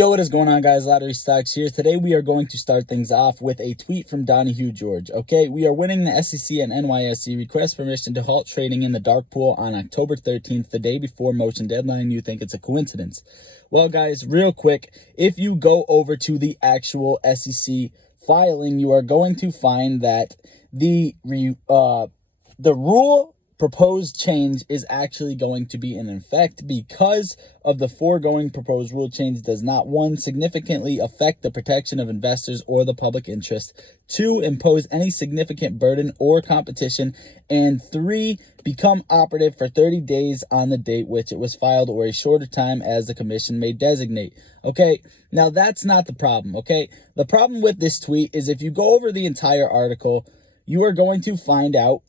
Yo, what is going on, guys? Lottery Stocks here. Today we are going to start things off with a tweet from Donahue George. Okay, we are winning the SEC and NYSE. Request permission to halt trading in the dark pool on October 13th, the day before motion deadline. You think it's a coincidence? Well, guys, real quick, if you go over to the actual SEC filing, you are going to find that the rule proposed change is actually going to be in effect because of the foregoing proposed rule change does not, one, significantly affect the protection of investors or the public interest, two, impose any significant burden or competition, and three, become operative for 30 days on the date which it was filed or a shorter time as the commission may designate. Okay, now that's not the problem, okay? The problem with this tweet is if you go over the entire article, you are going to find out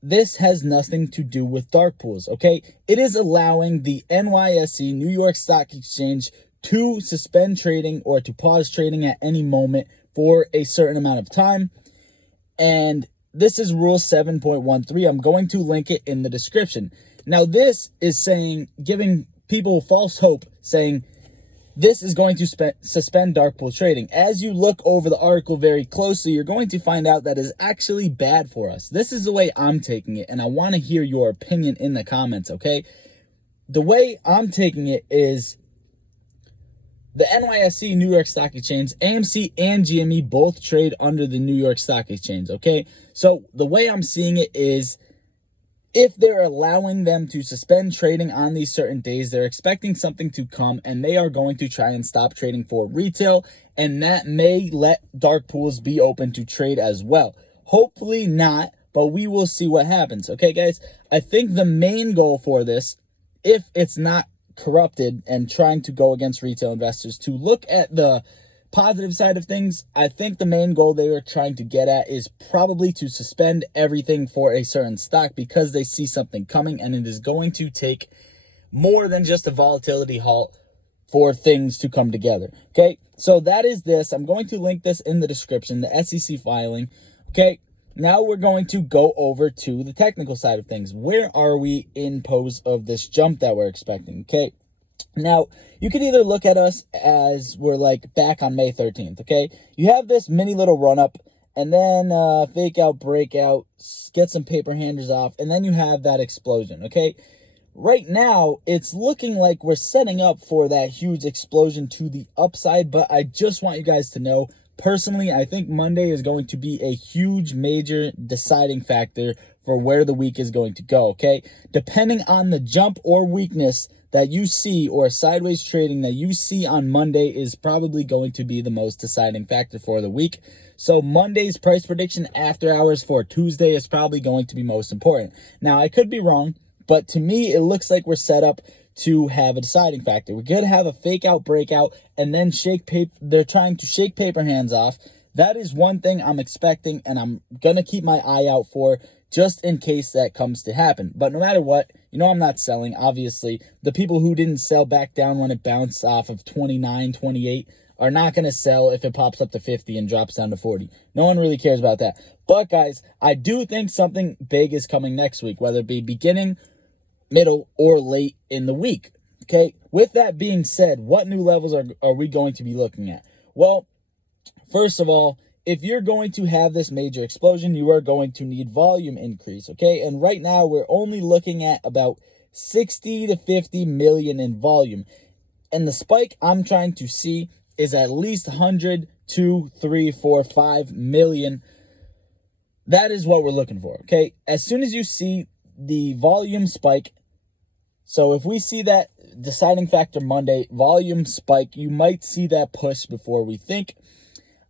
this has nothing to do with dark pools, okay? It is allowing the NYSE, New York Stock Exchange, to suspend trading or to pause trading at any moment for a certain amount of time. And this is Rule 7.13. I'm going to link it in the description. Now, this is saying, giving people false hope, saying this is going to suspend dark pool trading. As you look over the article very closely, you're going to find out that is actually bad for us. This is the way I'm taking it, and I want to hear your opinion in the comments, okay? The way I'm taking it is the NYSE, New York Stock Exchange, AMC and GME both trade under the New York Stock Exchange, okay? So the way I'm seeing it is if they're allowing them to suspend trading on these certain days, they're expecting something to come, and they are going to try and stop trading for retail, and that may let dark pools be open to trade as well. Hopefully not, but we will see what happens. Okay, guys, I think the main goal for this, if it's not corrupted and trying to go against retail investors, to look at the positive side of things, I think the main goal they were trying to get at is probably to suspend everything for a certain stock because they see something coming, and it is going to take more than just a volatility halt for things to come together. Okay, so that is this. I'm going to link this in the description, the SEC filing. Okay, now we're going to go over to the technical side of things. Where are we in pose of this jump that we're expecting? Okay, now, you can either look at us as we're like back on May 13th, okay? You have this mini little run-up, and then fake out, breakout, get some paper handers off, and then you have that explosion, okay? Right now, it's looking like we're setting up for that huge explosion to the upside, but I just want you guys to know, personally, I think Monday is going to be a huge, major deciding factor for where the week is going to go, okay? Depending on the jump or weakness that you see or sideways trading that you see on Monday is probably going to be the most deciding factor for the week. So Monday's price prediction after hours for Tuesday is probably going to be most important. Now, I could be wrong, but to me, it looks like we're set up to have a deciding factor. We're going to have a fake out breakout and then they're trying to shake paper hands off. That is one thing I'm expecting, and I'm going to keep my eye out for just in case that comes to happen. But no matter what, you know I'm not selling, obviously. The people who didn't sell back down when it bounced off of 29, 28 are not going to sell if it pops up to 50 and drops down to 40. No one really cares about that. But, guys, I do think something big is coming next week, whether it be beginning, middle, or late in the week. Okay, with that being said, what new levels are we going to be looking at? Well, first of all, if you're going to have this major explosion, you are going to need volume increase, okay? And right now, we're only looking at about 60 to 50 million in volume. And the spike I'm trying to see is at least 100, 2, 3, 4, 5 million. That is what we're looking for, okay? As soon as you see the volume spike, so if we see that deciding factor Monday, volume spike, you might see that push before we think.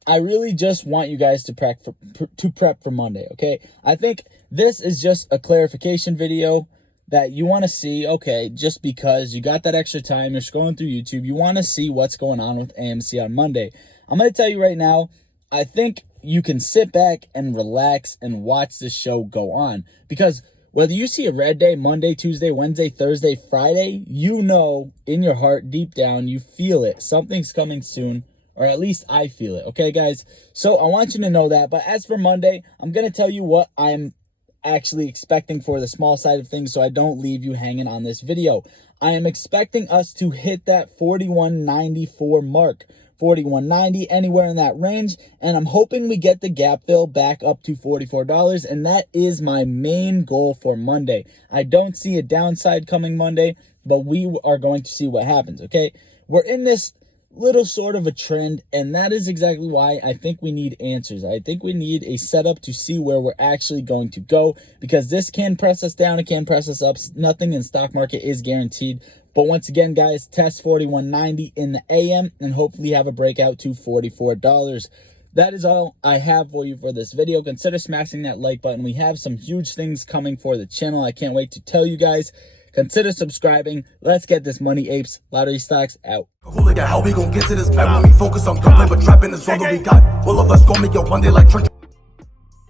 I really just want you guys to prep for Monday, okay? I think this is just a clarification video that you want to see, okay, just because you got that extra time, you're scrolling through YouTube, you want to see what's going on with AMC on Monday. I'm going to tell you right now, I think you can sit back and relax and watch this show go on, because whether you see a red day, Monday, Tuesday, Wednesday, Thursday, Friday, you know in your heart, deep down, you feel it. Something's coming soon. Or at least I feel it, okay, guys? So I want you to know that. But as for Monday, I'm going to tell you what I actually expecting for the small side of things so I don't leave you hanging on this video. I am expecting us to hit that 41.94 mark. 41.90, anywhere in that range, and I'm hoping we get the gap fill back up to $44, and that is my main goal for Monday. I don't see a downside coming Monday, but we are going to see what happens, okay? We're in this little sort of a trend, and that is exactly why I think we need answers. I think we need a setup to see where we're actually going to go, because this can press us down, it can press us up. Nothing in stock market is guaranteed. But once again, guys, test 41.90 in the AM and hopefully have a breakout to $44. That is all I have for you for this video. Consider smashing that like button. We have some huge things coming for the channel. I can't wait to tell you guys. Consider subscribing. Let's get this money, apes. Lottery Stocks out. How we gon' get to this bag when we focus on gambling, but trapping is all that we got. All of us gon' make it one day like church.